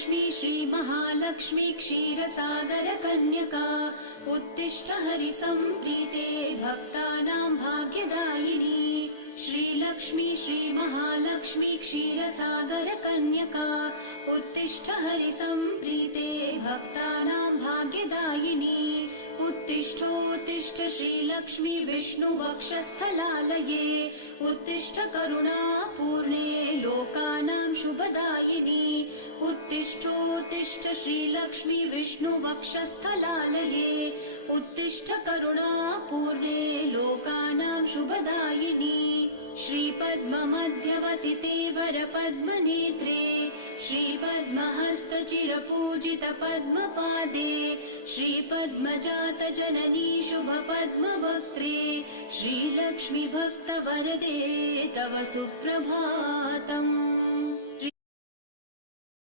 श्रीलक्ष्मी श्रीमहालक्ष्मी क्षीरसागरकन्यका उत्तिष्ठ हरिसम्प्रीते भक्तानां भाग्यदायिनी। श्रीलक्ष्मी श्रीमहालक्ष्मी क्षीरसागरकन्यका उत्तिष्ठ हरिसम्प्रीते भक्तानां भाग्यदायिनी। उत्तिष्ठोत्तिष्ठ श्रीलक्ष्मी विष्णुवक्षस्थलालये उत्तिष्ठ करुणापूर्णे लोकानां शुभदायिनी। उत्तिष्ठोत्तिष्ठ श्रीलक्ष्मी विष्णुवक्षस्थलालये उत्तिष्ठ करुणापूर्णे लोकानां शुभदायिनी। श्रीपद्ममध्यवसिते वरपद्मनेत्रे श्रीपद्महस्तचिरपूजितपद्मपादे श्रीपद्मजातजननी शुभपद्मवक्त्रे श्रीलक्ष्मी भक्तवरदे तव सुप्रभातम्।